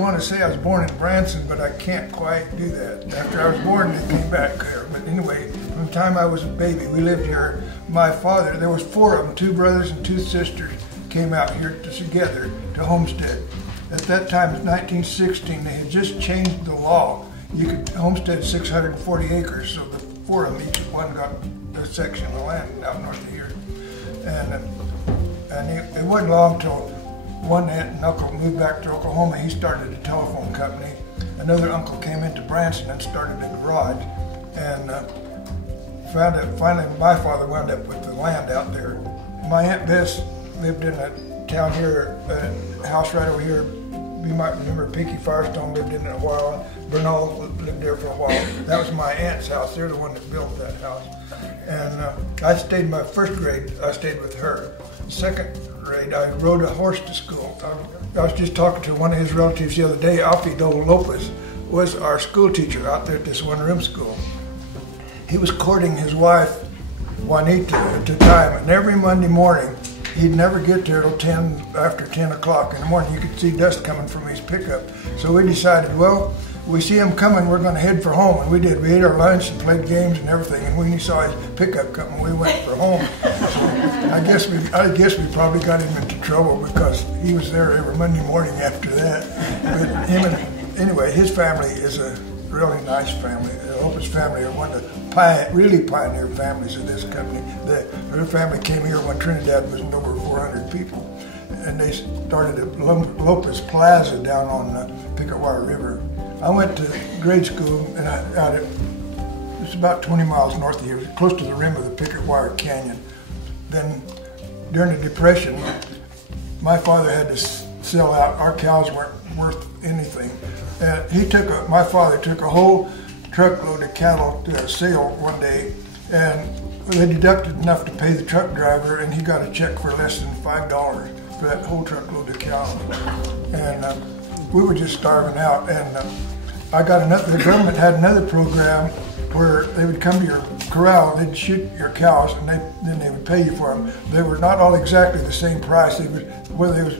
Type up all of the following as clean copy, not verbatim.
want to say I was born in Branson, but I can't quite do that. After I was born, they came back there. But anyway, from the time I was a baby, we lived here. My father, there was 4 of them, 2 brothers and 2 sisters, came out here together to homestead. At that time, in 1916, they had just changed the law. You could homestead 640 acres, so the 4 of them, each one got a section of land out north of here. And it wasn't long until one aunt and uncle moved back to Oklahoma. He started a telephone company. Another uncle came into Branson and started a garage. And found out, finally, my father wound up with the land out there. My Aunt Bess lived in a town here, a house right over here. You might remember Pinky Firestone lived in it a while. Bernal lived there for a while. That was my aunt's house. They're the one that built that house. And I stayed in my 1st grade, I stayed with her. 2nd grade, I rode a horse to school. I was just talking to one of his relatives the other day. Alfido Lopez was our school teacher out there at this one-room school. He was courting his wife, Juanita, at the time, and every Monday morning, he'd never get there till after 10 o'clock in the morning. You could see dust coming from his pickup. So we decided, well, we see him coming, we're going to head for home. And we did. We ate our lunch and played games and everything. And when we saw his pickup coming, we went for home. So I guess we probably got him into trouble because he was there every Monday morning after that. But anyway, his family is a really nice family. The Lopez family are one of the really pioneer families of this company. Their family came here when Trinidad was over 400 people. And they started at Lopez Plaza down on the Picketwire River. I went to grade school and it's about 20 miles north of here, close to the rim of the Picketwire Canyon. Then during the Depression, my father had to sell out. Our cows weren't worth anything. My father took a whole truckload of cattle to a sale one day, and they deducted enough to pay the truck driver, and he got a check for less than $5 for that whole truckload of cows. And we were just starving out, and the government had another program where they would come to your corral, they'd shoot your cows, and then they would pay you for them. They were not all exactly the same price, whether they was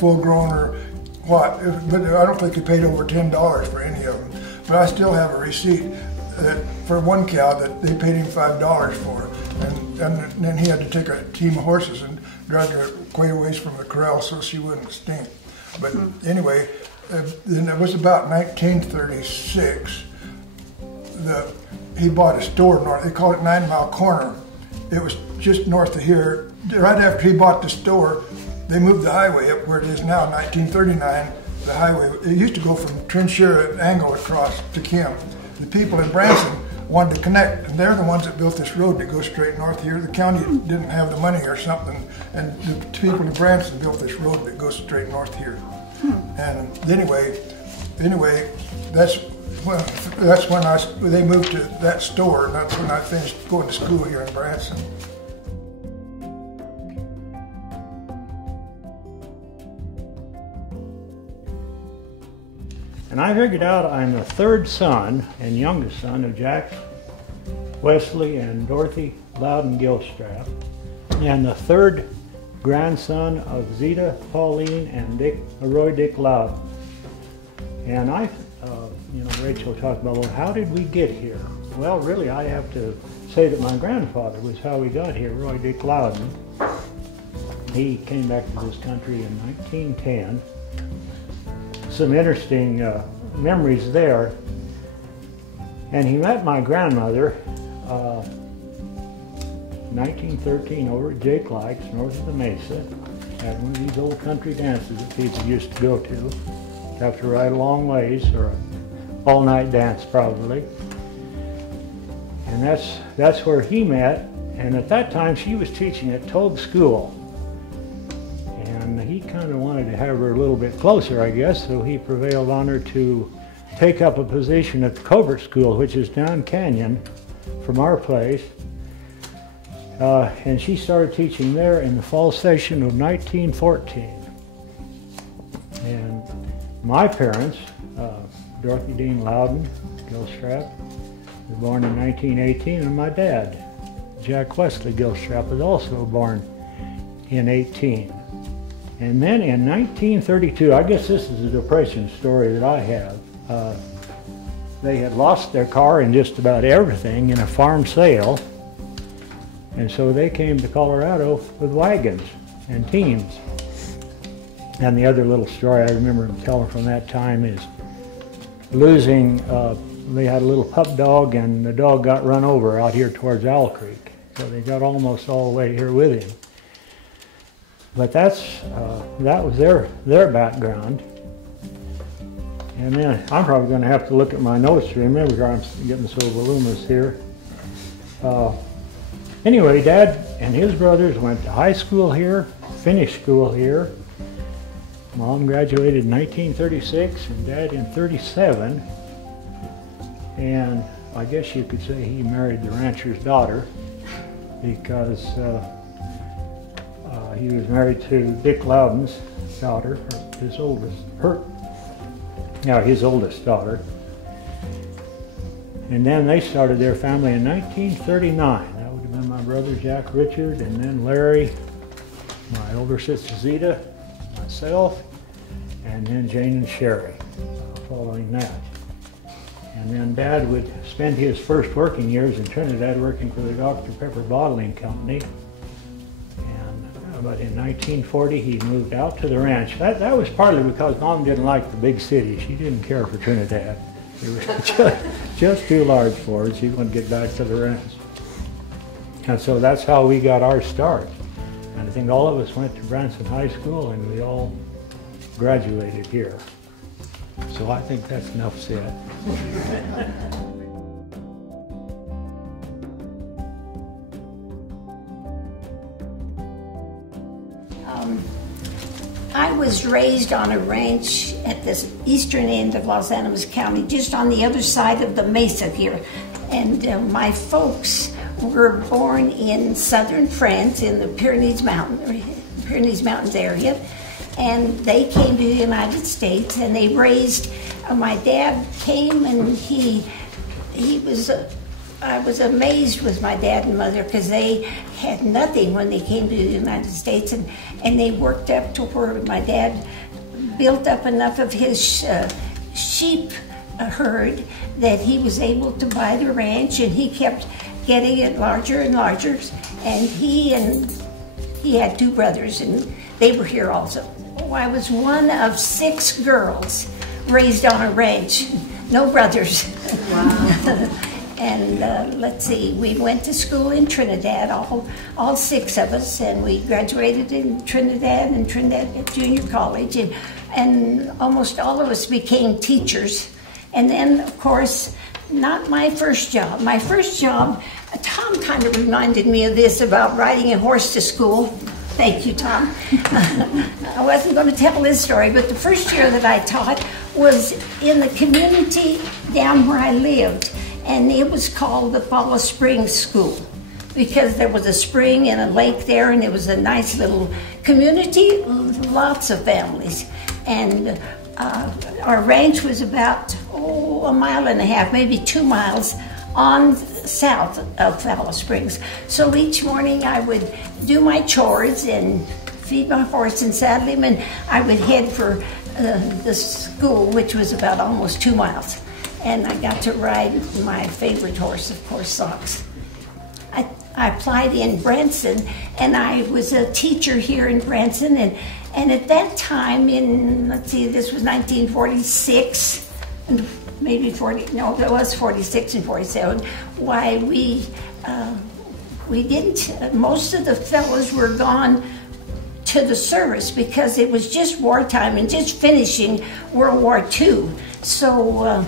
full grown or what, but I don't think they paid over $10 for any of them. But I still have a receipt for one cow that they paid him $5 for. And then he had to take a team of horses and drag her quite a ways from the corral so she wouldn't stink. But anyway, then it was about 1936. He bought a store north, they call it 9 Mile Corner. It was just north of here. Right after he bought the store, they moved the highway up where it is now, 1939. The highway, it used to go from Trinchera Angle across to Kim. The people in Branson wanted to connect, and they're the ones that built this road that goes straight north here. The county didn't have the money or something, and the people in Branson built this road that goes straight north here. And anyway, that's when they moved to that store, and that's when I finished going to school here in Branson. And I figured out I'm the 3rd son and youngest son of Jack Wesley and Dorothy Loudon Gilstrap, and the 3rd grandson of Zeta Pauline and Roy Dick Loudon. And Rachel talked about, well, how did we get here? Well, really, I have to say that my grandfather was how we got here, Roy Dick Loudon. He came back to this country in 1910. Some interesting memories there. And he met my grandmother 1913 over at Jake Likes, north of the Mesa, at one of these old country dances that people used to go to. You have to ride a long ways, or an all-night dance probably. And that's where he met. And at that time she was teaching at Tobe School. And he kind of wanted to have her a little bit closer, I guess, so he prevailed on her to take up a position at the Covert School, which is down Canyon from our place. And she started teaching there in the fall session of 1914. And my parents, Dorothy Dean Loudon Gilstrap, was born in 1918, and my dad, Jack Wesley Gilstrap, was also born in 18. And then in 1932, I guess this is a depression story that I have, they had lost their car and just about everything in a farm sale. And so they came to Colorado with wagons and teams. And the other little story I remember them telling from that time is losing, they had a little pup dog and the dog got run over out here towards Owl Creek. So they got almost all the way here with him. But that was their background. And then I'm probably going to have to look at my notes to remember, I'm getting so voluminous here. Anyway, Dad and his brothers went to high school here, finished school here. Mom graduated in 1936 and Dad in 37. And I guess you could say he married the rancher's daughter because he was married to Dick Loudon's daughter, his oldest daughter. And then they started their family in 1939. That would have been my brother Jack Richard, and then Larry, my older sister Zita, myself, and then Jane and Sherry following that. And then Dad would spend his first working years in Trinidad working for the Dr. Pepper Bottling Company. But in 1940 he moved out to the ranch. That was partly because Mom didn't like the big city. She didn't care for Trinidad. It was just too large for her. She wanted to get back to the ranch. And so that's how we got our start. And I think all of us went to Branson High School and we all graduated here. So I think that's enough said. I was raised on a ranch at the eastern end of Los Animas County, just on the other side of the mesa here. And my folks were born in southern France in the Pyrenees Mountains area. And they came to the United States and they raised, my dad came and I was amazed with my dad and mother because they had nothing when they came to the United States, and they worked up to where my dad built up enough of his sheep herd that he was able to buy the ranch, and he kept getting it larger and larger. And he had two brothers, and they were here also. I was one of 6 girls raised on a ranch, no brothers. Wow. And let's see, we went to school in Trinidad, all 6 of us, and we graduated in Trinidad and Trinidad Junior College, and almost all of us became teachers. And then, of course, not my first job. My first job, Tom kind of reminded me of this about riding a horse to school. Thank you, Tom. I wasn't going to tell this story, but the first year that I taught was in the community down where I lived. And it was called the Paula Springs School because there was a spring and a lake there, and it was a nice little community, lots of families. And our ranch was about a mile and a half, maybe 2 miles on south of Paula Springs. So each morning I would do my chores and feed my horse and saddle him, and I would head for the school, which was about almost 2 miles. And I got to ride my favorite horse, of course, Sox. I applied in Branson, and I was a teacher here in Branson, and at that time let's see, this was 1946, and maybe 40, no, it was 46 and 47, why we didn't, most of the fellows were gone to the service because it was just wartime and just finishing World War II. So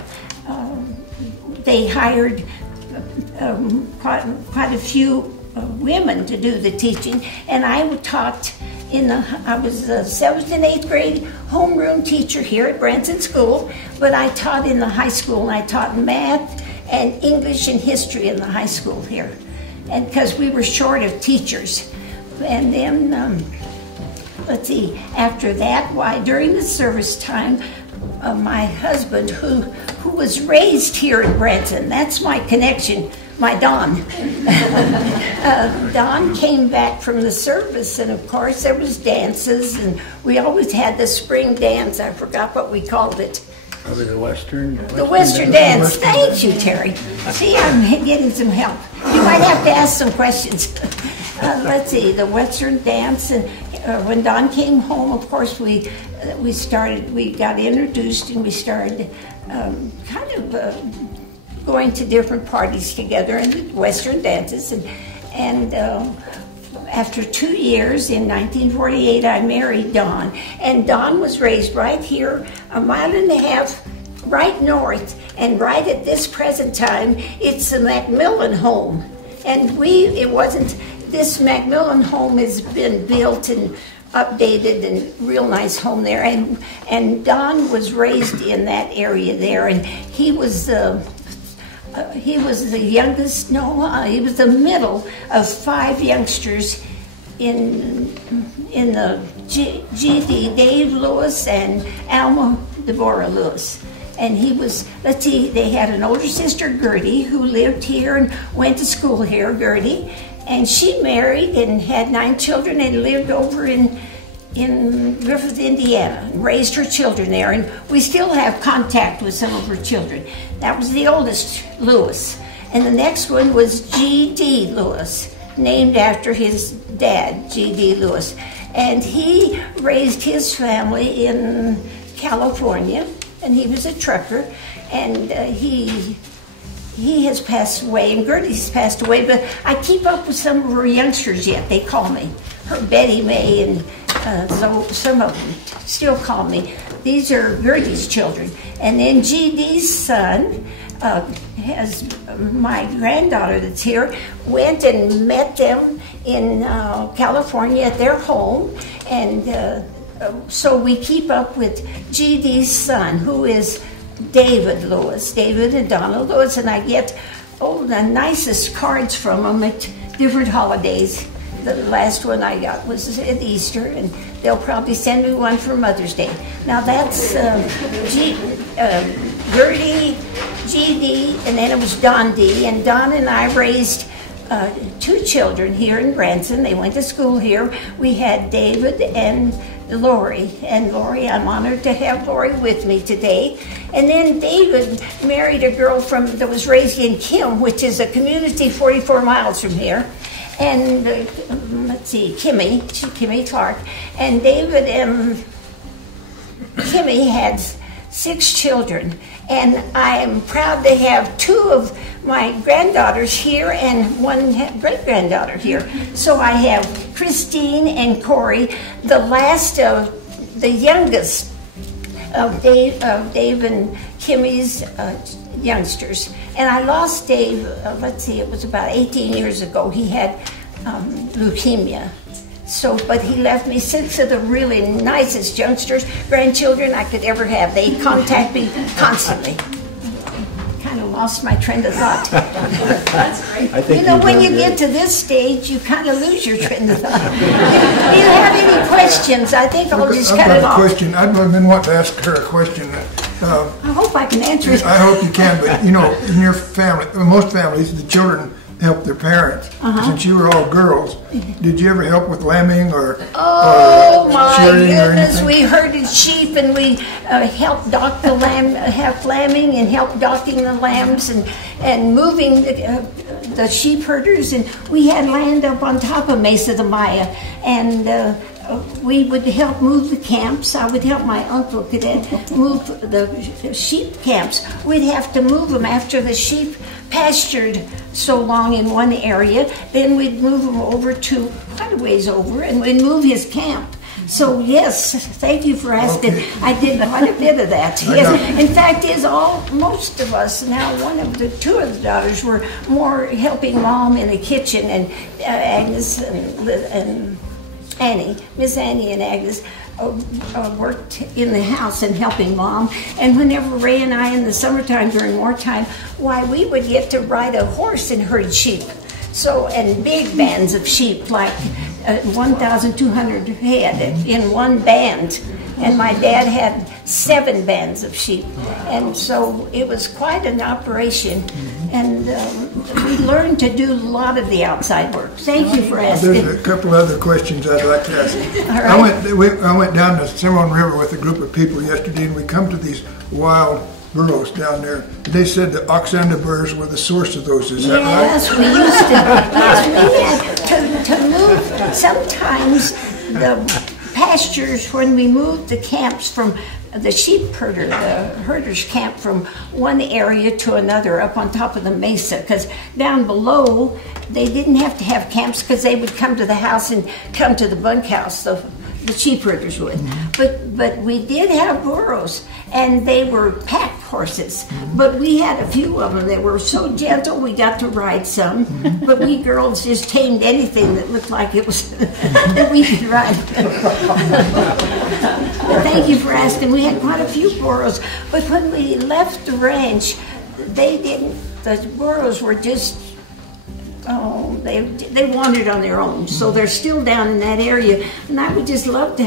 they hired quite a few women to do the teaching, and I taught I was a 7th and 8th grade homeroom teacher here at Branson School, but I taught in the high school, and I taught math and English and history in the high school here, and because we were short of teachers. And then let's see, after that, why, during the service time, my husband, who was raised here in Branson, that's my connection my Don. Don came back from the service, and of course there was dances, and we always had the spring dance. I forgot what we called it. Probably the Western dance. Thank you, Terry. See, I'm getting some help. You might have to ask some questions. Let's see, the Western dance, and when Don came home, of course, we got introduced, and we started going to different parties together and Western dances, and after 2 years, in 1948, I married Don, and Don was raised right here, 1.5 miles right north, and right at this present time, it's the Macmillan home, and this Macmillan home has been built and updated, and real nice home there, and Don was raised in that area there, and he was the youngest, he was the middle of 5 youngsters in the GD, Dave Lewis and Alma Deborah Lewis. And he was, they had an older sister, Gertie, who lived here and went to school here, Gertie. And she married and had 9 children and lived over in Griffith, Indiana, and raised her children there. And we still have contact with some of her children. That was the oldest, Lewis. And the next one was G.D. Lewis, named after his dad, G.D. Lewis. And he raised his family in California, and he was a trucker. And he has passed away, and Gertie's passed away, but I keep up with some of her youngsters yet. They call me. Her Betty May, and so some of them still call me. These are Gertie's children. And then G.D.'s son, has my granddaughter that's here, went and met them in California at their home, and so we keep up with G.D.'s son, who is David Lewis, David and Donald Lewis, and I get the nicest cards from them at different holidays. The last one I got was at Easter, and they'll probably send me one for Mother's Day. Now that's Gertie, G.D., and then it was Don D. And Don and I raised 2 children here in Branson. They went to school here. We had David and Lori. And Lori, I'm honored to have Lori with me today. And then David married a girl that was raised in Kim, which is a community 44 miles from here. And Kimmy Clark. And David and Kimmy had 6 children. And I am proud to have 2 of my granddaughters here and 1 great-granddaughter here. So I have Christine and Corey, the youngest of Dave and Kimmy's youngsters. And I lost Dave, it was about 18 years ago. He had leukemia. But he left me 6 of the really nicest grandchildren I could ever have. They contact me constantly. Kind of lost my train of thought. That's great. When you get to this stage, you kind of lose your train of thought. Do you have any questions? I think I'll just cut it off. I've got a question. I've been wanting to ask her a question. I hope I can answer it. I hope you can, but in your family, most families, the children help their parents. Since you were all girls, did you ever help with lambing or my goodness, we herded sheep, and we helped dock the lambing and helped docking the lambs and moving the sheep herders, and we had land up on top of Mesa de Maya, and we would help move the camps. I would help my uncle move the sheep camps. We'd have to move them after the sheep pastured so long in one area. Then we'd move them over to quite a ways over, and we'd move his camp. So yes, thank you for asking. Okay. I did quite a bit of that. Yes. In fact, most of us now. 2 of the daughters were more helping Mom in the kitchen, and Agnes and Annie, Miss Annie and Agnes worked in the house and helping Mom. And whenever Ray and I in the summertime during wartime, we would get to ride a horse and herd sheep. And big bands of sheep, like 1,200 head in one band. And my dad had 7 bands of sheep. And so it was quite an operation. And we learned to do a lot of the outside work. Thank you for asking. There's a couple other questions I'd like to ask. All right. I went down to Cimarron River with a group of people yesterday, and we come to these wild burros down there. They said the Oxandaburus were the source of those. Is that right? Yes, we used to. Yes, we had to move. Sometimes the pastures, when we moved the camps from the sheep herder, the herders camp from one area to another up on top of the mesa, because down below they didn't have to have camps because they would come to the house and come to the bunkhouse. The sheep herders would. But we did have burros, and they were pack horses. But we had a few of them that were so gentle we got to ride some. But we girls just tamed anything that looked like it was that we could ride. But thank you for asking. We had quite a few burros. But when we left the ranch, the burros were just, they wandered on their own. So they're still down in that area, and I would just love to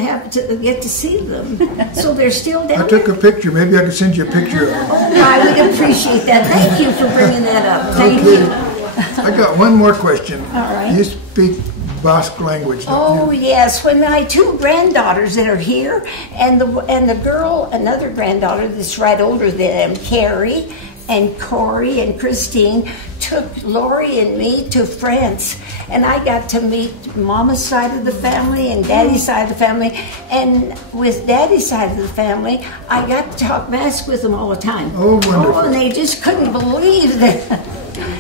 get to see them. So they're still down. I took a picture. Maybe I could send you a picture of them. Oh, I would appreciate that. Thank you for bringing that up. Thank you. I got one more question. All right. You speak Basque language, don't you? Yes. When my two granddaughters that are here, and another granddaughter that's right older than them, Carrie, and Corey and Christine, took Lori and me to France, and I got to meet Mama's side of the family and Daddy's side of the family. And with Daddy's side of the family, I got to talk Basque with them all the time. Oh, wonderful. And they just couldn't believe that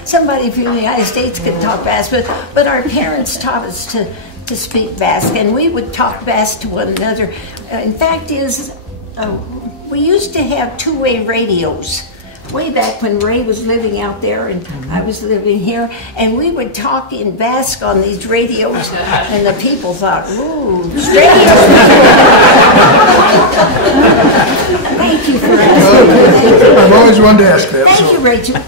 somebody from the United States could talk Basque. But our parents taught us to speak Basque, and we would talk Basque to one another. In fact, we used to have two-way radios. Way back when Ray was living out there and I was living here, and we would talk in Basque on these radios, and the people thought, ooh, radios. Thank you for asking. I've always wanted to ask that. Thank you, Rachel.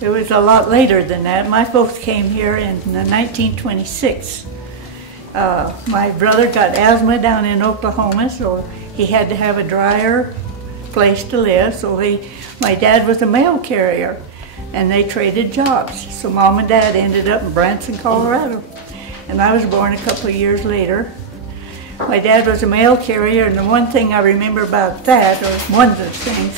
It was a lot later than that. My folks came here in 1926. My brother got asthma down in Oklahoma, so he had to have a drier place to live. So my dad was a mail carrier, and they traded jobs. So Mom and Dad ended up in Branson, Colorado. And I was born a couple of years later. My dad was a mail carrier, and the one thing I remember about that, or one of the things,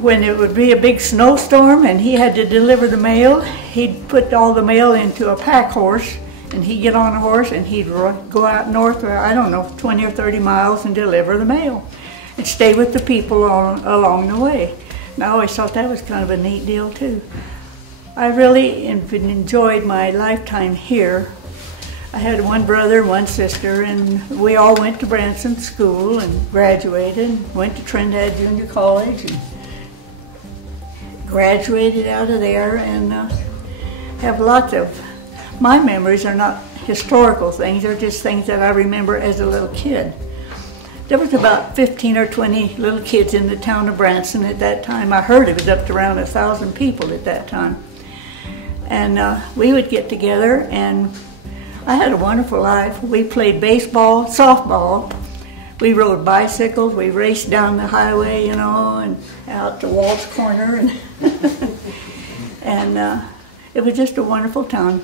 when it would be a big snowstorm and he had to deliver the mail, he'd put all the mail into a pack horse, and he'd get on a horse and he'd go out north, I don't know, 20 or 30 miles and deliver the mail and stay with the people along the way. And I always thought that was kind of a neat deal too. I really enjoyed my lifetime here. I had one brother, one sister, and we all went to Branson School and graduated, went to Trinidad Junior College and graduated out of there, and have lots of, my memories are not historical things, they're just things that I remember as a little kid. There was about 15 or 20 little kids in the town of Branson at that time. I heard it was up to around 1,000 people at that time. And we would get together, and I had a wonderful life. We played baseball, softball. We rode bicycles. We raced down the highway, you know, and out to Walt's Corner. And it was just a wonderful town.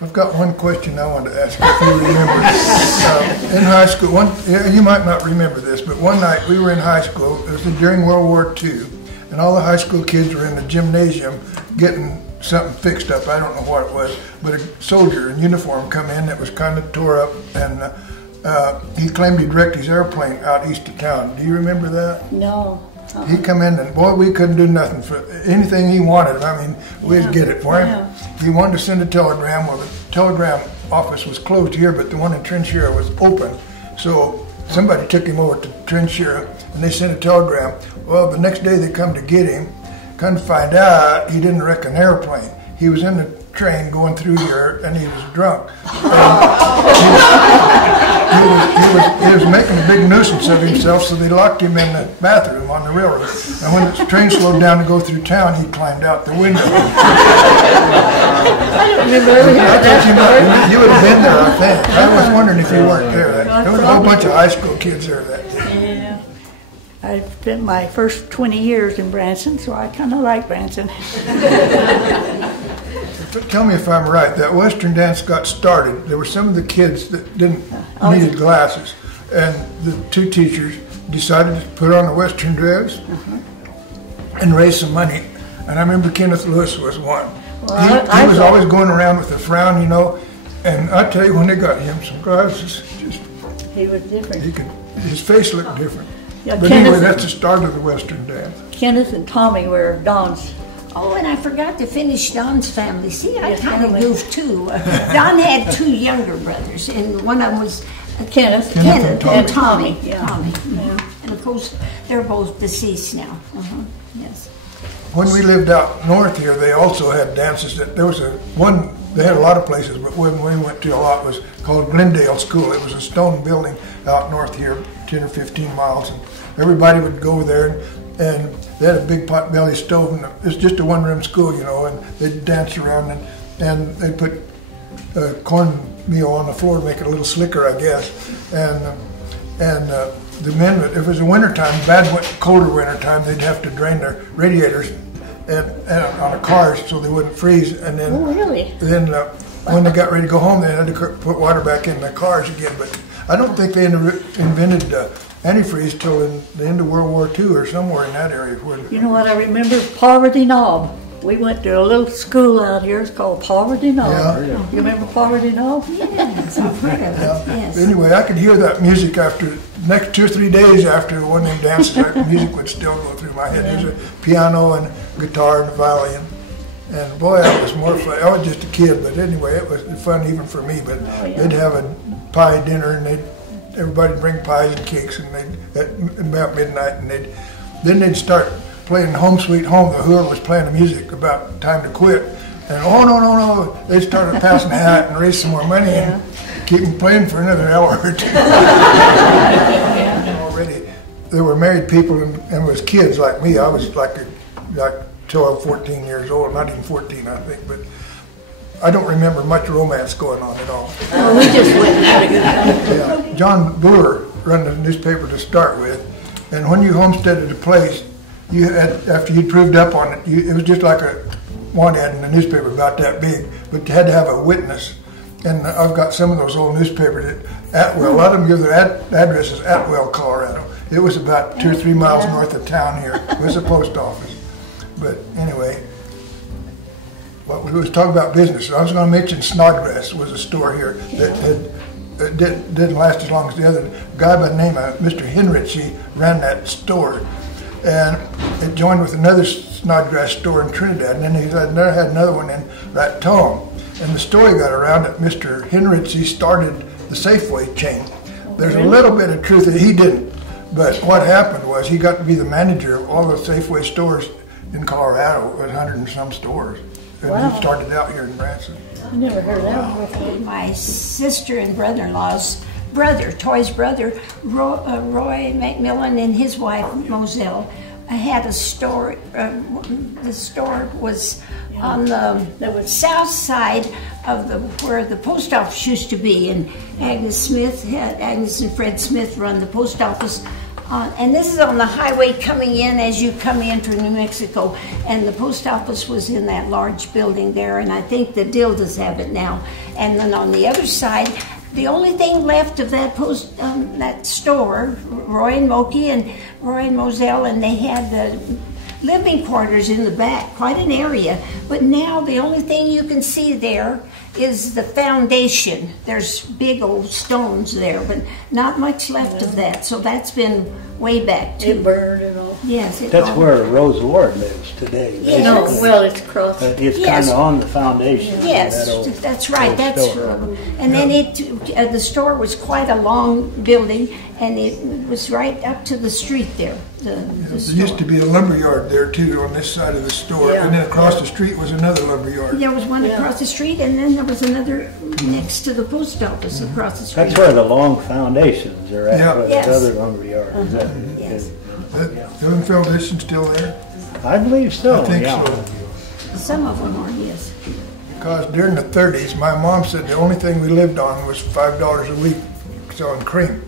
I've got one question I want to ask if you remember. In high school, you might not remember this, but one night we were in high school. It was during World War II, and all the high school kids were in the gymnasium getting something fixed up. I don't know what it was, but a soldier in uniform come in that was kind of tore up, and he claimed he'd wrecked his airplane out east of town. Do you remember that? No. He come in, and boy, we couldn't do nothing for anything he wanted. I mean, we'd get it for him. Yeah. He wanted to send a telegram. Well, the telegram office was closed here, but the one in Trinchera was open. So somebody took him over to Trinchera, and they sent a telegram. Well, the next day they come to get him. Come to find out, he didn't wreck an airplane. He was in the train going through here, and he was drunk. he was making a big nuisance of himself, so they locked him in the bathroom on the railroad. And when the train slowed down to go through town, he climbed out the window. I don't remember ever hearing that. You would have been there, I think. I was wondering if you weren't there. There was a whole bunch of high school kids there that day. Yeah. I spent my first 20 years in Branson, so I kind of like Branson. Tell me if I'm right. That Western dance got started. There were some of the kids that needed glasses, and the two teachers decided to put on a Western dress and raise some money. And I remember Kenneth Lewis was one. Well, he was always going around with a frown, you know. And I tell you, when they got him some glasses, he was different. His face looked different. Yeah, but anyway, that's the start of the Western dance. Kenneth and Tommy were Don's. Oh, and I forgot to finish Don's family. See, I kind of goofed too. Don had two younger brothers, and one of them was Kenneth and Tommy. Yeah. Tommy. Yeah. And of course, they're both deceased now. Yes. When we lived out north here, they also had dances. There was one. They had a lot of places, but one we went to a lot was called Glendale School. It was a stone building out north here, 10 or 15 miles, and everybody would go there. And they had a big pot-belly stove, and it was just a one-room school, you know, and they'd dance around, and they'd put cornmeal on the floor to make it a little slicker, I guess. And the men, if it was a wintertime, colder wintertime, they'd have to drain their radiators and on the cars so they wouldn't freeze. And then, when they got ready to go home, they had to put water back in the cars again. But I don't think they invented antifreeze till in the end of World War II or somewhere in that area. You know what I remember? Poverty Knob. We went to a little school out here. It's called Poverty Knob. Yeah. You remember Poverty Knob? Yes, I've heard of it. Yes. Anyway, I could hear that music after next 2 or 3 days after one of them dances. That music would still go through my head. There's a piano and guitar and a violin. And boy, that was more fun. I was just a kid, but anyway, it was fun even for me. But they'd have a pie dinner, and everybody'd bring pies and cakes, and at about midnight, and then they'd start playing Home Sweet Home. Whoever was playing the music about time to quit, and no, they started passing a hat and raise some more money and keep them playing for another hour or two. Already, there were married people and was kids like me. I was like till I was 14 years old, not even 14, I think, but I don't remember much romance going on at all. Oh, we just went and had a good time. Yeah. John Brewer ran the newspaper to start with, and when you homesteaded a place, you had, after you proved up on it, it was just like a want ad in the newspaper about that big, but you had to have a witness. And I've got some of those old newspapers at Atwell. A lot of them give their addresses Atwell, Colorado. It was about 2 or 3 miles north of town here. It was a post office. But anyway, we was talking about business. I was going to mention Snodgrass was a store here that didn't last as long as the other. A guy by the name of Mr. Henrici ran that store, and it joined with another Snodgrass store in Trinidad, and then he had another one in Raton. And the story got around that Mr. Henrici started the Safeway chain. There's a little bit of truth that he didn't, but what happened was he got to be the manager of all the Safeway stores in Colorado, 100 and some stores. And he started out here in Branson. I never heard that before. My sister and brother-in-law's brother, Toy's brother, Roy McMillan, and his wife, Moselle, had a store. The store was on the south side of where the post office used to be, and Agnes and Fred Smith run the post office. And this is on the highway coming in as you come into New Mexico, and the post office was in that large building there, and I think the Dildas have it now. And then on the other side, the only thing left of that that store, Roy and Moki and Roy and Moselle, and they had the living quarters in the back, quite an area. But now the only thing you can see there is the foundation. There's big old stones there, but not much left of that. So that's been way back too. It burned and all. Yes. That's where Rose Ward lives today. Yes. No, well, it's across. It's kind of on the foundation. Yes, that's right. And then the store was quite a long building, and it was right up to the street there. There used to be a lumber yard there too on this side of the store, and then across the street was another lumber yard. There was one across the street, and then there was another next to the post office across the street. That's where the long foundations are at, Yeah. where Yes. the other lumber yard is at. Yes. The foundation still there? I believe so, I think yeah. so. Some of them are, yes. Because during the 30s, my mom said the only thing we lived on was $5 a week selling cream.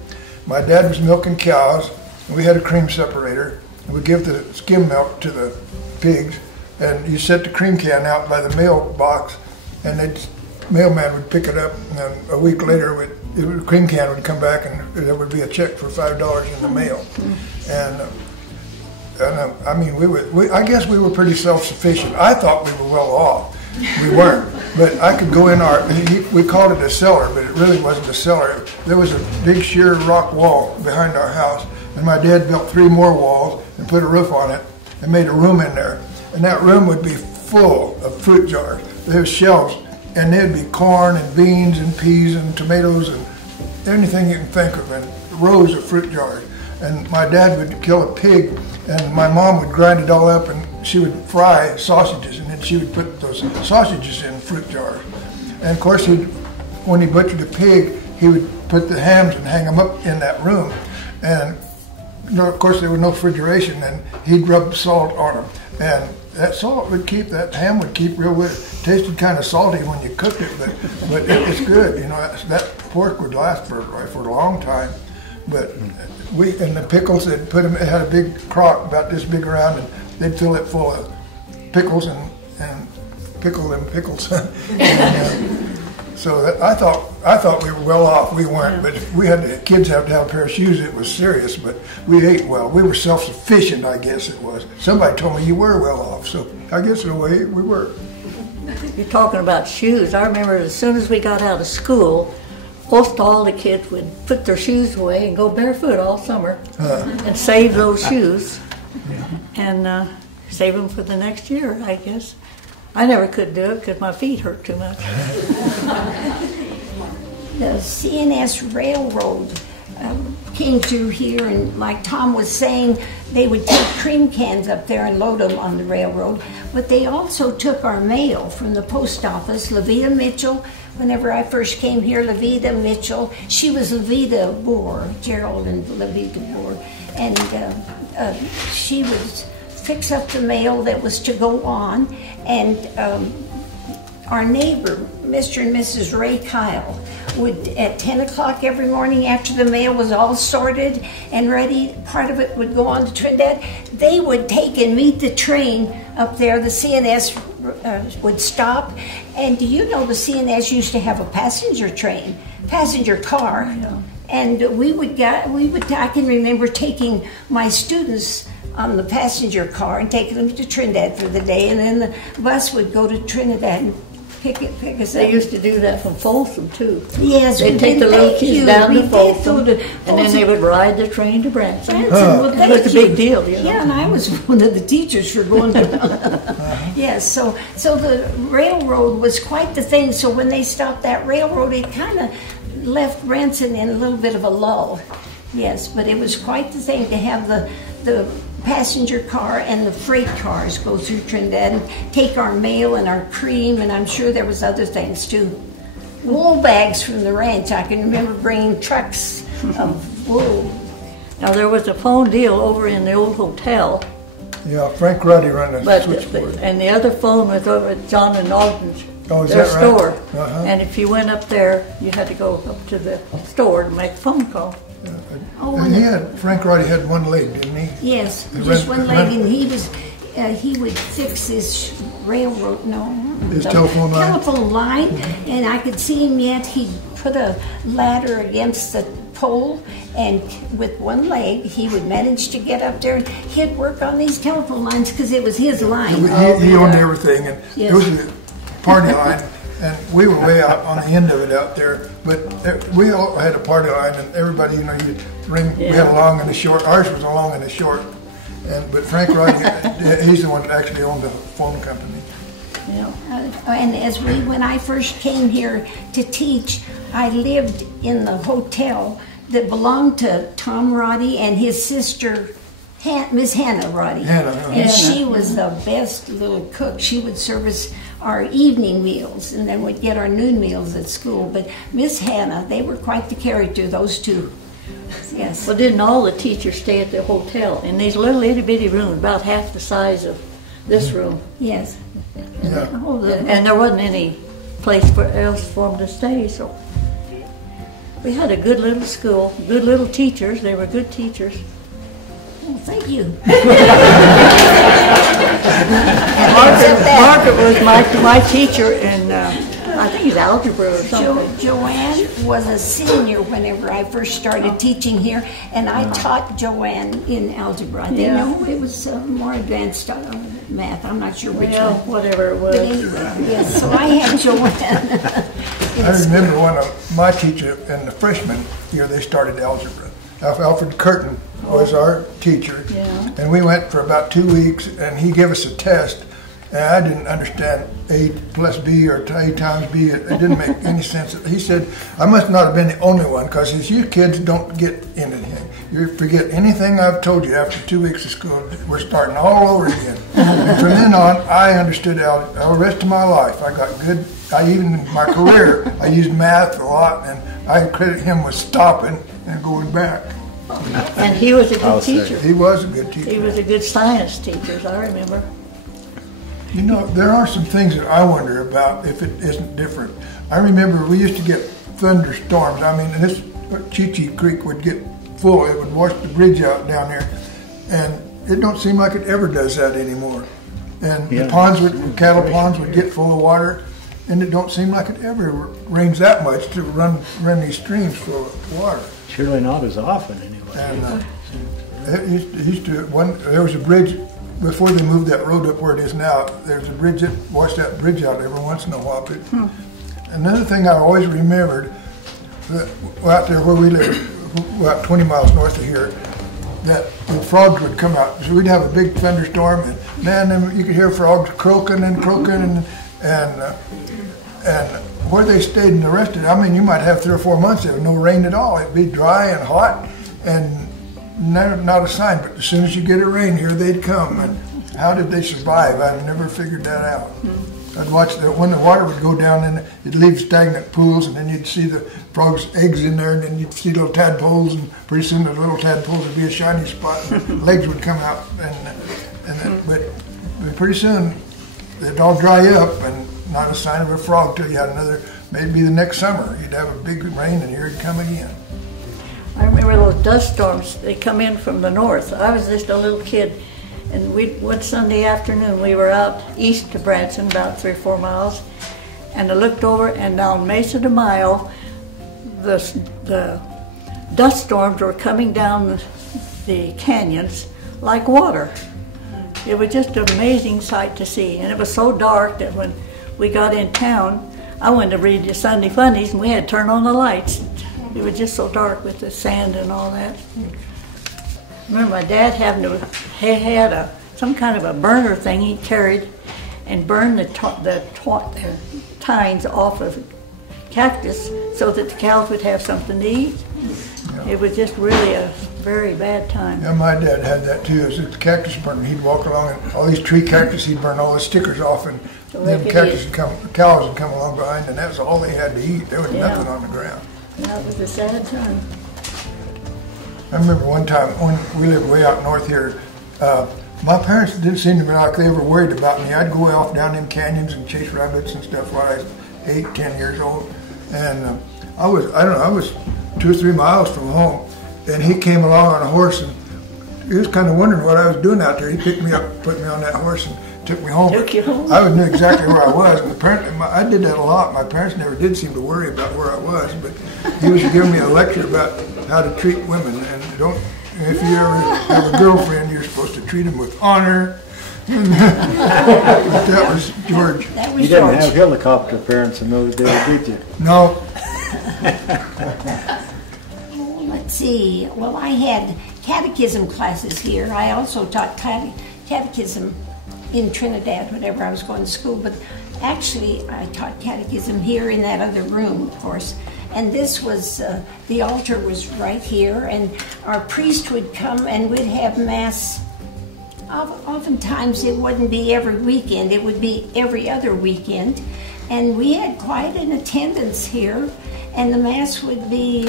My dad was milking cows, and we had a cream separator. We give the skim milk to the pigs, and you set the cream can out by the mailbox, and the mailman would pick it up, and then a week later, the cream can would come back, and there would be a check for $5 in the mail. And I mean, I guess we were pretty self-sufficient. I thought we were well off. We weren't. But I could go in we called it a cellar, but it really wasn't a cellar. There was a big sheer rock wall behind our house, and my dad built 3 more walls and put a roof on it and made a room in there. And that room would be full of fruit jars. There were shelves, and there'd be corn and beans and peas and tomatoes and anything you can think of, and rows of fruit jars. And my dad would kill a pig, and my mom would grind it all up, and she would fry sausages, and then she would put those sausages in fruit jars. And of course, when he butchered a pig, he would put the hams and hang them up in that room. And of course, there was no refrigeration, and he'd rub salt on them. And that salt would that ham would keep real good. It tasted kind of salty when you cooked it, but it's good. You know, that pork would last for a long time. But and the pickles, they'd put them, it had a big crock about this big around, and they'd fill it full of pickles and pickle them pickles. So I thought we were well off. We weren't, but if the kids had to have a pair of shoes, it was serious. But we ate well. We were self-sufficient, I guess it was. Somebody told me you were well off, so I guess in a way we were. You're talking about shoes. I remember as soon as we got out of school, most all the kids would put their shoes away and go barefoot all summer and save those shoes and save them for the next year, I guess. I never could do it because my feet hurt too much. The CNS Railroad came through here, and like Tom was saying, they would take cream cans up there and load them on the railroad. But they also took our mail from the post office. Levita Mitchell, whenever I first came here, Levita Mitchell, she was Levita Boer, Gerald and Levita Boer, and she would fix up the mail that was to go on. And our neighbor, Mr. and Mrs. Ray Kyle, would at 10 o'clock every morning after the mail was all sorted and ready, part of it would go on to Trinidad, they would take and meet the train up there. The CNS would stop. And do you know the CNS used to have a passenger car? Yeah. And I can remember taking my students on the passenger car and taking them to Trinidad for the day, and then the bus would go to Trinidad and pick us up. They used to do that from Folsom, too. Yes, They'd take the little kids down to Folsom, and then they would ride the train to Branson. It was a big deal, you know. Yeah, and I was one of the teachers for going to... Yes, so the railroad was quite the thing. So when they stopped that railroad, it kind of left Branson in a little bit of a lull. Yes, but it was quite the thing to have the passenger car and the freight cars go through Trinidad and take our mail and our cream, and I'm sure there was other things too. Wool bags from the ranch. I can remember bringing trucks of wool. Now there was a phone deal over in the old hotel. Yeah, Frank Ruddy ran the switchboard. And the other phone was over at John and Loudon's their store. Right? And if you went up there, you had to go up to the store to make a phone call. Frank Ruddy had one leg, didn't he? Yes, just one leg, and he would fix his telephone line, and I could see him yet. He'd put a ladder against the pole, and with one leg, he would manage to get up there, and he'd work on these telephone lines because it was his line. He owned everything, and it was a party line. And we were way out on the end of it out there, but we all had a party line, and everybody, you'd ring. Yeah. We had a long and a short. Ours was a long and a short, but Frank Roddy, he's the one that actually owned the phone company. Yeah. And when I first came here to teach, I lived in the hotel that belonged to Tom Roddy and his sister Miss Hannah Roddy. Hannah. And she was the best little cook. She would service our evening meals, and then we'd get our noon meals at school. But Miss Hannah, they were quite the character, those two. Yes. Well, didn't all the teachers stay at the hotel in these little itty bitty rooms, about half the size of this room? Yes. Yeah. And there wasn't any place else for them to stay, so we had a good little school, good little teachers. They were good teachers. Well, thank you. Margaret was my teacher in, I think it's algebra or something. Joanne was a senior whenever I first started teaching here, and I taught Joanne in algebra. They know it was more advanced math. I'm not sure which one. Whatever it was. But anyway, yes, so I had Joanne. I remember one of my teachers in the freshman year, they started algebra. Alfred Curtin was our teacher, and we went for about 2 weeks, and he gave us a test, and I didn't understand A plus B or A times B. It didn't make any sense. He said, I must not have been the only one, because you kids don't get anything. You forget anything I've told you after 2 weeks of school. We're starting all over again. And from then on, I understood algebra. The rest of my life, I got good. Even in my career, I used math a lot, and I credit him with stopping and going back. And he was a good teacher. He was a good teacher. He was a good science teacher, I remember. You know, there are some things that I wonder about if it isn't different. I remember we used to get thunderstorms. I mean, this Chi-Chi Creek would get full. It would wash the bridge out down there. And it don't seem like it ever does that anymore. And the ponds cattle ponds would get full of water. And it don't seem like it ever rains that much to run these streams full of water. Surely not as often, anyway. And there was a bridge before they moved that road up where it is now. There's a bridge that washed that bridge out every once in a while. But another thing I always remembered, out there where we live, about 20 miles north of here, that the frogs would come out. So we'd have a big thunderstorm, and man, then you could hear frogs croaking and where they stayed and the rest of it, I mean, you might have 3 or 4 months of no rain at all. It'd be dry and hot and not a sign. But as soon as you get a rain, here they'd come. And how did they survive? I've never figured that out. I'd watch when the water would go down, and it'd leave stagnant pools, and then you'd see the frogs' eggs in there, and then you'd see little tadpoles, and pretty soon the little tadpoles would be a shiny spot, and legs would come out. But pretty soon it'd all dry up, and not a sign of a frog till you had another, maybe the next summer. You'd have a big rain and here it'd come again. I remember those dust storms, they come in from the north. I was just a little kid, and one Sunday afternoon we were out east of Branson, about 3 or 4 miles, and I looked over, and down Mesa de Mayo, the dust storms were coming down the canyons like water. It was just an amazing sight to see, and it was so dark that when we got in town, I went to read the Sunday Funnies, and we had to turn on the lights. It was just so dark with the sand and all that. I remember my dad had some kind of a burner thing he carried and burned the tines off of cactus so that the cows would have something to eat. Yeah. It was just really a very bad time. Yeah, my dad had that too. It was the cactus burner. He'd walk along and all these tree cactus, he'd burn all the stickers off, and so then cows would come along behind, and that was all they had to eat. There was nothing on the ground. That was a sad time. I remember one time when we lived way out north here, my parents didn't seem to be like they ever worried about me. I'd go off down them canyons and chase rabbits and stuff when I was 8, 10 years old. And I was 2 or 3 miles from home, and he came along on a horse, and he was kind of wondering what I was doing out there. He picked me up, put me on that horse, and took me home. Took you home? I knew exactly where I was. And apparently, I did that a lot. My parents never did seem to worry about where I was, but he was giving me a lecture about how to treat women. And if you ever have a girlfriend, you're supposed to treat them with honor. That was George. You didn't have helicopter parents in those days, did you? No. Let's see. Well, I had catechism classes here. I also taught catechism in Trinidad whenever I was going to school, but actually I taught catechism here in that other room, of course. And this was, the altar was right here, and our priest would come and we'd have Mass. Oftentimes it wouldn't be every weekend, it would be every other weekend. And we had quite an attendance here, and the Mass would be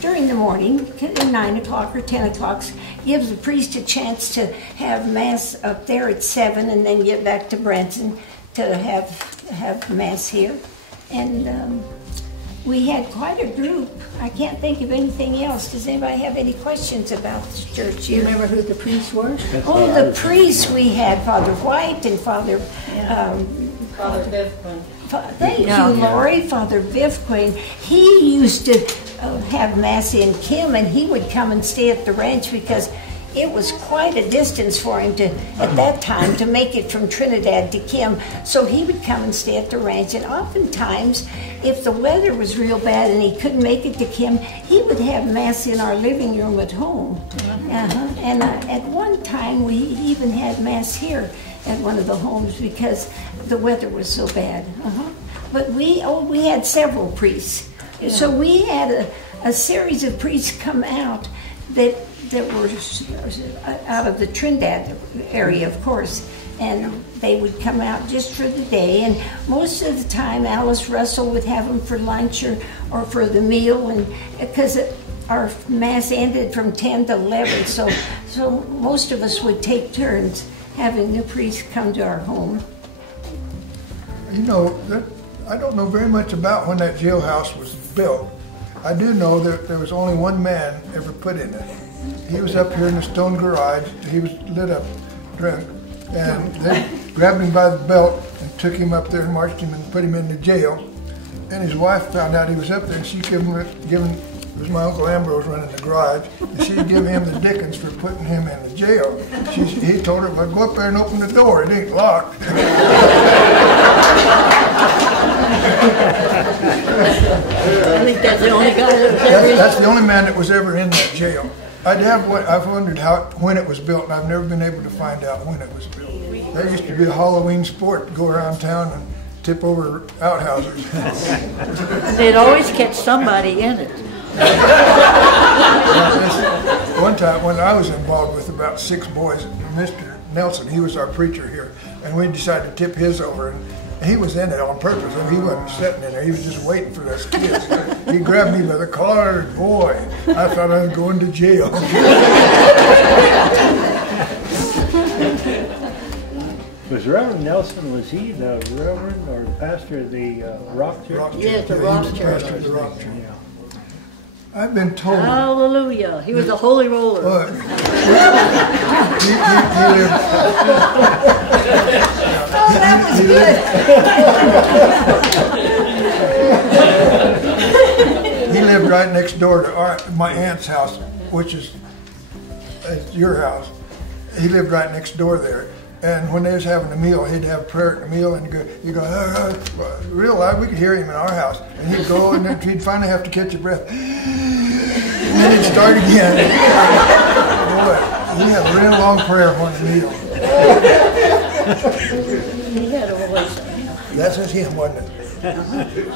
during the morning, 9 o'clock or 10 o'clock, gives the priest a chance to have Mass up there at 7 and then get back to Branson to have Mass here. And we had quite a group. I can't think of anything else. Does anybody have any questions about this church? Do you remember who the priests were? Oh, the priests we had, Father White and Father... Father Bivquin. Thank you, Lori. Father Bivquin. He used to have Mass in Kim, and he would come and stay at the ranch because it was quite a distance for him at that time, to make it from Trinidad to Kim. So he would come and stay at the ranch, and oftentimes, if the weather was real bad and he couldn't make it to Kim, he would have Mass in our living room at home. And at one time, we even had Mass here at one of the homes because the weather was so bad. But we had several priests. Yeah. So we had a series of priests come out that were out of the Trinidad area, of course, and they would come out just for the day. And most of the time, Alice Russell would have them for lunch or for the meal, and because our Mass ended from 10 to 11, so most of us would take turns having the priest come to our home. You know, I don't know very much about when that jailhouse was built. I do know that there was only one man ever put in it. He was up here in the stone garage. He was lit up drunk, and they grabbed him by the belt and took him up there and marched him and put him in the jail. And his wife found out he was up there, and she gave him, it was my Uncle Ambrose running the garage, and she'd give him the dickens for putting him in the jail. He told her, "Well, go up there and open the door, it ain't locked." I think that's the only guy that was ever That's the only man that was ever in that jail. I've wondered when it was built, and I've never been able to find out when it was built. There used to be a Halloween sport, go around town and tip over outhouses. They'd always catch somebody in it. One time when I was involved with about 6 boys, Mr. Nelson, he was our preacher here, and we decided to tip his over, and he was in it on purpose. I mean, he wasn't sitting in there, he was just waiting for us kids. He grabbed me by the collar, and boy, I thought I was going to jail. Was Reverend Nelson, was he the Reverend or the pastor of the Rock Church? Yes, the Rock He was Church. pastor of the Rock Church. Yeah. I've been told. Hallelujah. He was a holy roller. But he lived right next door to my aunt's house, which is your house. He lived right next door there. And when they was having a meal, he'd have prayer at the meal, and he'd go, real loud. We could hear him in our house. And he'd go, and then he'd finally have to catch a breath. And then he'd start again. Boy, he had a real long prayer for the meal. He had a voice. That's just him, wasn't it?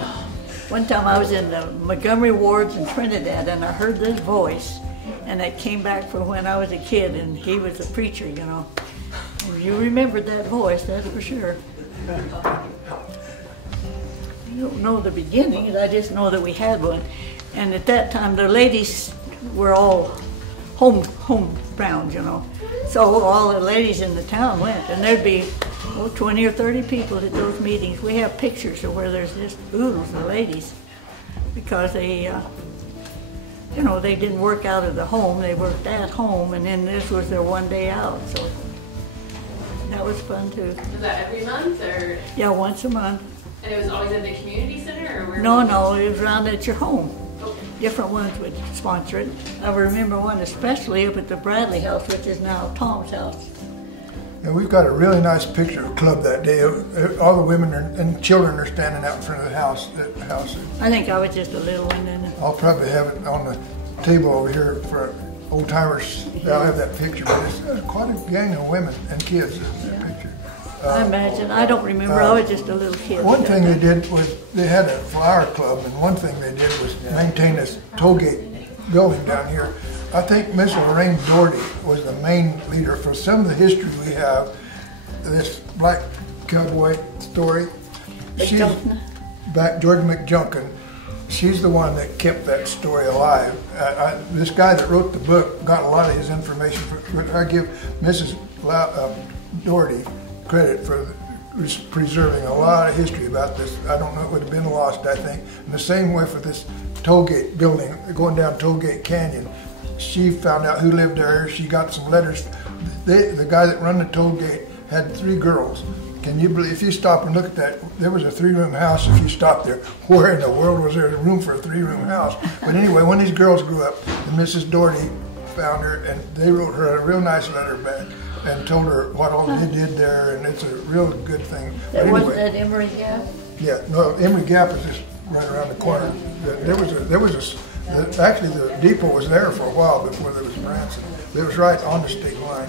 One time I was in the Montgomery wards in Trinidad, and I heard this voice, and it came back from when I was a kid, and he was a preacher, you know. You remembered that voice, that's for sure. I don't know the beginnings, I just know that we had one. And at that time, the ladies were all homebound, you know. So all the ladies in the town went, and there'd be 20 or 30 people at those meetings. We have pictures of where there's just oodles of ladies, because they, you know, they didn't work out of the home, they worked at home, and then this was their one day out, so. That was fun too. Was that every month or? Yeah, once a month. And it was always at the community center or where? No, it was around at your home. Okay. Different ones would sponsor it. I remember one especially up at the Bradley house, which is now Tom's house. And we've got a really nice picture of Club that day. All the women and children are standing out in front of the house. I think I was just a little one then. I'll probably have it on the table over here for old timers. I'll have that picture, but it's quite a gang of women and kids in that picture. I imagine. I don't remember. I was just a little kid. One thing they did was they had a flower club, and one thing they did was maintain this tollgate building down here. I think Miss Lorraine Doherty was the main leader for some of the history we have. This black cowboy story. She's back, George McJunkin. She's the one that kept that story alive. This guy that wrote the book got a lot of his information. I give Mrs. Doherty credit for preserving a lot of history about this. I don't know, it would have been lost, I think. In the same way for this tollgate building, going down Tollgate Canyon, she found out who lived there. She got some letters. The guy that ran the tollgate had 3 girls. Can you believe, if you stop and look at that, there was a 3-room house if you stopped there. Where in the world was there a room for a 3-room house? But anyway, when these girls grew up, and Mrs. Doherty found her, and they wrote her a real nice letter back and told her what all they did there, and it's a real good thing. That wasn't at Emory Gap? Yeah, no, Emory Gap is just right around the corner. Actually the depot was there for a while before there was Branson. It was right on the state line.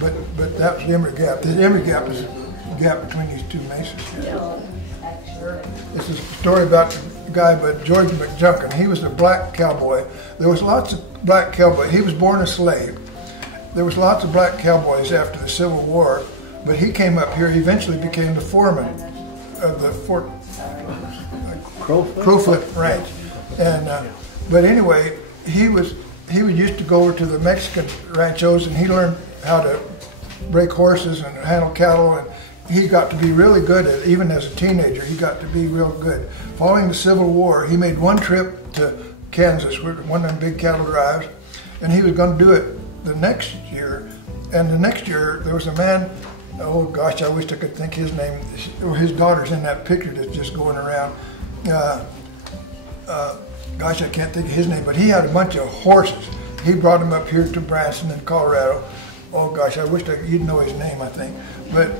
But that was the Emory Gap. The Emory Gap is the gap between these 2 mesas. Yeah. This is a story about the guy by George McJunkin. He was a black cowboy. There was lots of black cowboys. He was born a slave. There was lots of black cowboys after the Civil War, but he came up here. He eventually became the foreman of the Crowfoot Ranch. And but anyway, he used to go over to the Mexican ranchos, and he learned how to break horses and handle cattle, and he got to be really good at it. Even as a teenager, he got to be real good. Following the Civil War, he made one trip to Kansas, one of them big cattle drives, and he was going to do it the next year. And the next year, there was a man, oh gosh, I wish I could think his name. His daughter's in that picture that's just going around. Gosh, I can't think of his name, but he had a bunch of horses. He brought them up here to Branson in Colorado. Oh gosh, I wish you'd know his name, I think. But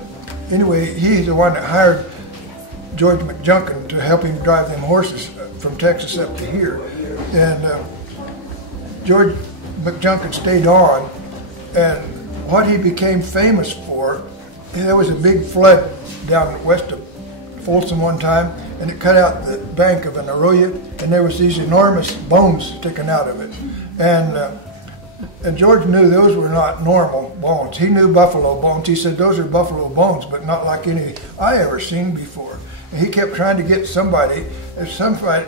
anyway, he's the one that hired George McJunkin to help him drive them horses from Texas up to here. And George McJunkin stayed on, and what he became famous for, there was a big flood down west of Folsom one time, and it cut out the bank of an arroyo, and there was these enormous bones sticking out of it. And George knew those were not normal bones. He knew buffalo bones. He said, those are buffalo bones, but not like any I ever seen before. And he kept trying to get somebody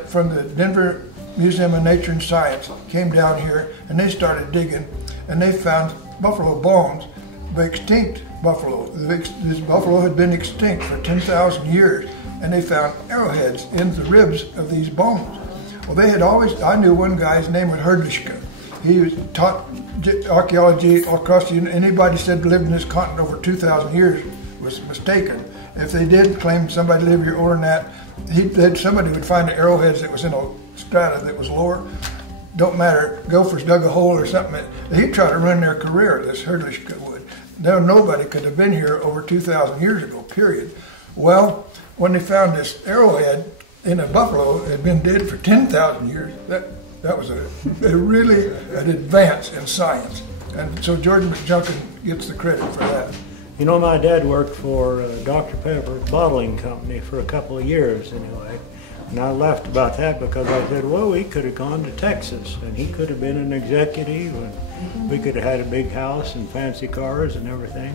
from the Denver Museum of Nature and Science came down here, and they started digging, and they found buffalo bones, but extinct buffalo. This buffalo had been extinct for 10,000 years, and they found arrowheads in the ribs of these bones. Well, they had always, I knew one guy's name was Herdlischka. He was taught archaeology all across anybody said lived in this continent over 2,000 years was mistaken. If they did claim somebody lived here older than that, somebody would find the arrowheads that was in a strata that was lower. Don't matter, gophers dug a hole or something. He'd try to run their career, this Herdlischka would. Now, nobody could have been here over 2,000 years ago, period. Well, when they found this arrowhead in a buffalo that had been dead for 10,000 years, that was really an advance in science. And so George McJunkin gets the credit for that. You know, my dad worked for Dr. Pepper Bottling Company for a couple of years anyway. And I laughed about that because I said, well, he could have gone to Texas and he could have been an executive and we could have had a big house and fancy cars and everything.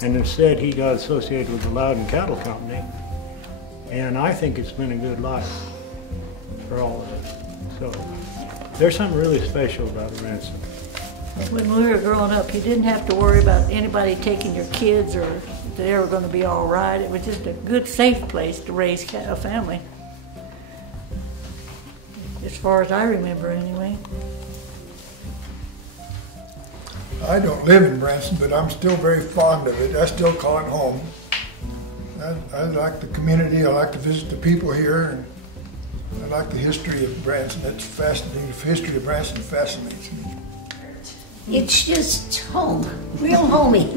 And instead he got associated with the Loudon Cattle Company. And I think it's been a good life for all of us. So there's something really special about Branson. When we were growing up, you didn't have to worry about anybody taking your kids or if they were going to be all right. It was just a good, safe place to raise a family. As far as I remember, anyway. I don't live in Branson, but I'm still very fond of it. I still call it home. I like the community. I like to visit the people here. And I like the history of Branson. It's fascinating. The history of Branson fascinates me. It's just home, real homey.